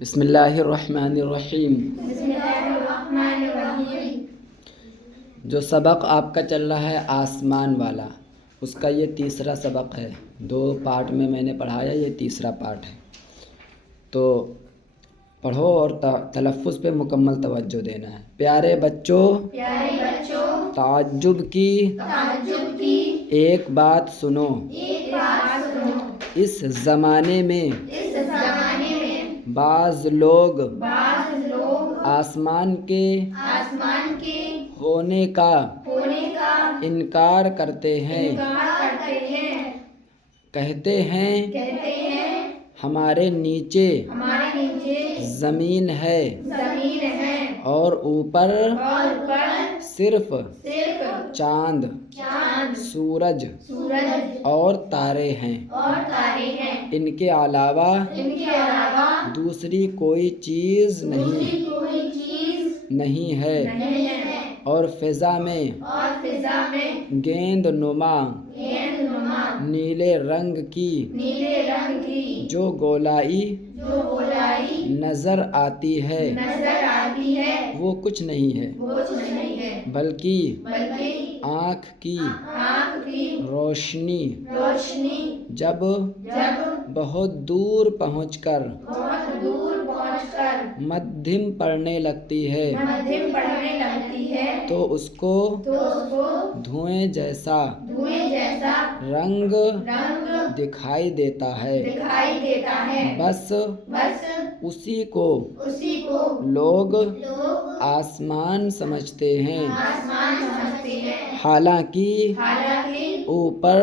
بسم اللہ الرحمن الرحیم۔ بسم اللہ الرحمن الرحیم۔ جو سبق آپ کا چل رہا ہے آسمان والا، اس کا یہ تیسرا سبق ہے۔ 2 پارٹ میں نے پڑھایا، یہ تیسرا پارٹ ہے۔ تو پڑھو اور تلفظ پہ مکمل توجہ دینا ہے۔ پیارے بچوں، تعجب کی ایک بات سنو۔ اس زمانے میں بعض لوگ آسمان کے ہونے کا انکار کرتے ہیں۔ کہتے ہیں ہمارے نیچے زمین ہے اور اوپر صرف چاند، سورج اور تارے ہیں۔ ان کے علاوہ دوسری کوئی چیز نہیں ہے، اور فضا میں گیند نما نیلے رنگ کی جو گولائی نظر آتی ہے وہ کچھ نہیں ہے، بلکہ آنکھ کی روشنی جب بہت دور پہنچ کر مدھم پڑنے لگتی ہے تو اس کو دھوئیں جیسا رنگ دکھائی دیتا ہے۔ بس اسی کو لوگ آسمان سمجھتے ہیں، حالانکہ اوپر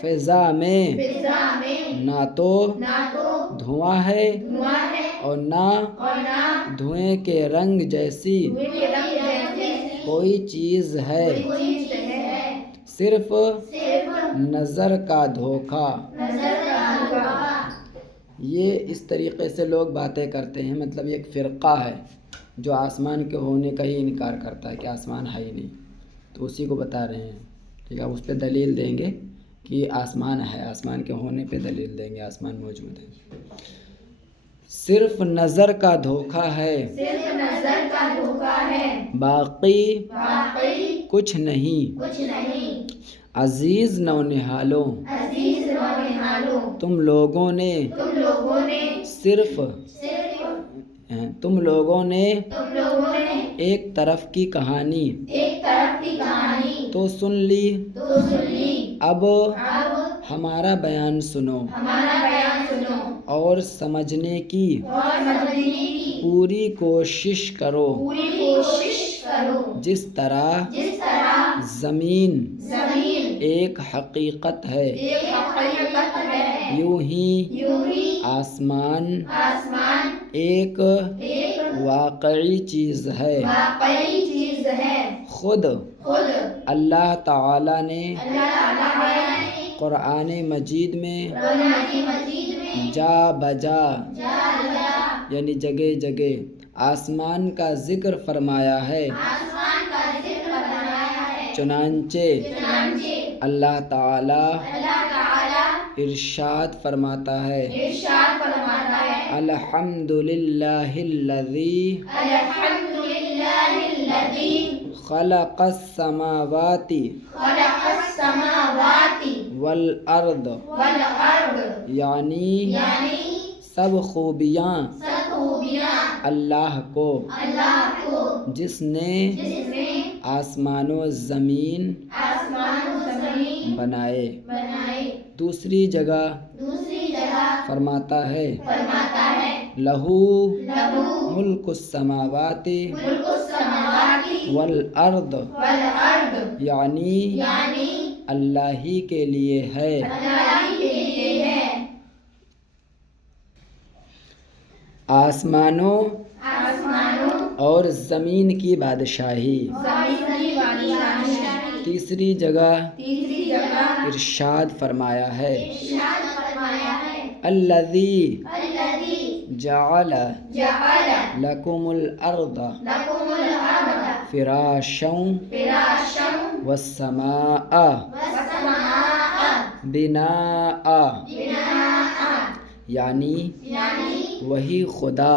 فضا میں نہ تو دھواں ہے اور نہ دھوئیں کے رنگ جیسی کوئی چیز ہے، صرف نظر کا دھوکہ۔ یہ اس طریقے سے لوگ باتیں کرتے ہیں، مطلب یہ ایک فرقہ ہے جو آسمان کے ہونے کا ہی انکار کرتا ہے کہ آسمان ہے ہی نہیں، تو اسی کو بتا رہے ہیں۔ ٹھیک ہے، اس پہ دلیل دیں گے کہ آسمان ہے، آسمان کے ہونے پہ دلیل دیں گے، آسمان موجود ہے۔ صرف نظر کا دھوکہ ہے، باقی کچھ نہیں۔ عزیز نونہالوں، تم لوگوں نے ایک طرف کی کہانی تو سن لی، اب ہمارا بیان سنو اور سمجھنے کی پوری کوشش کرو۔ جس طرح زمین ایک حقیقت ہے، یوں ہی آسمان ایک واقعی چیز ہے۔ خود اللہ تعالیٰ نے قرآن مجید میں جا بجا یعنی جگہ جگہ آسمان کا ذکر فرمایا ہے۔ چنانچہ اللہ تعالیٰ ارشاد فرماتا ہے، الحمدللہ الذی خلق السماوات والارض، یعنی سب خوبیاں اللہ کو، جس نے آسمان و زمین بنائے۔ دوسری جگہ فرماتا ہے، لہو ملک السماوات والارض، یعنی اللہ ہی کے لیے ہے۔ آسمانوں اور زمین کی بادشاہی۔ تیسری جگہ ارشاد فرمایا ہے، الذی جعل لکم الارض فراشا والسماء بناء، یعنی وہی خدا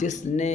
جس نے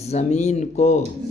زمین کو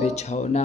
بچھونا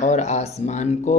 اور آسمان کو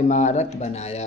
عمارت بنایا۔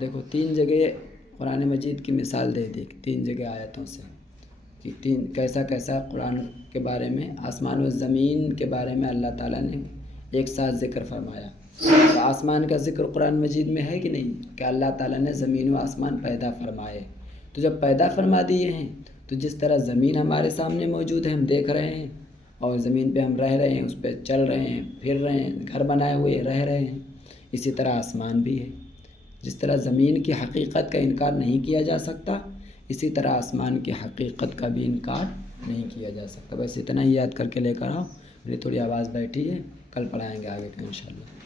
دیکھو 3 جگہ قرآن مجید کی مثال دے دی، 3 جگہ آیتوں سے کہ کیسا کیسا قرآن کے بارے میں، آسمان و زمین کے بارے میں اللہ تعالیٰ نے ایک ساتھ ذکر فرمایا۔ تو آسمان کا ذکر قرآن مجید میں ہے کہ نہیں، کہ اللہ تعالیٰ نے زمین و آسمان پیدا فرمائے۔ تو جب پیدا فرما دیے ہیں تو جس طرح زمین ہمارے سامنے موجود ہے، ہم دیکھ رہے ہیں، اور زمین پہ ہم رہ رہے ہیں، اس پہ چل رہے ہیں، پھر رہے ہیں، گھر بنائے ہوئے رہ رہے ہیں، اسی طرح آسمان بھی ہے۔ جس طرح زمین کی حقیقت کا انکار نہیں کیا جا سکتا، اسی طرح آسمان کی حقیقت کا بھی انکار نہیں کیا جا سکتا۔ بس اتنا ہی یاد کر کے لے کر آؤ، میری تھوڑی آواز بیٹھی ہے، کل پڑھائیں گے آگے کا انشاءاللہ۔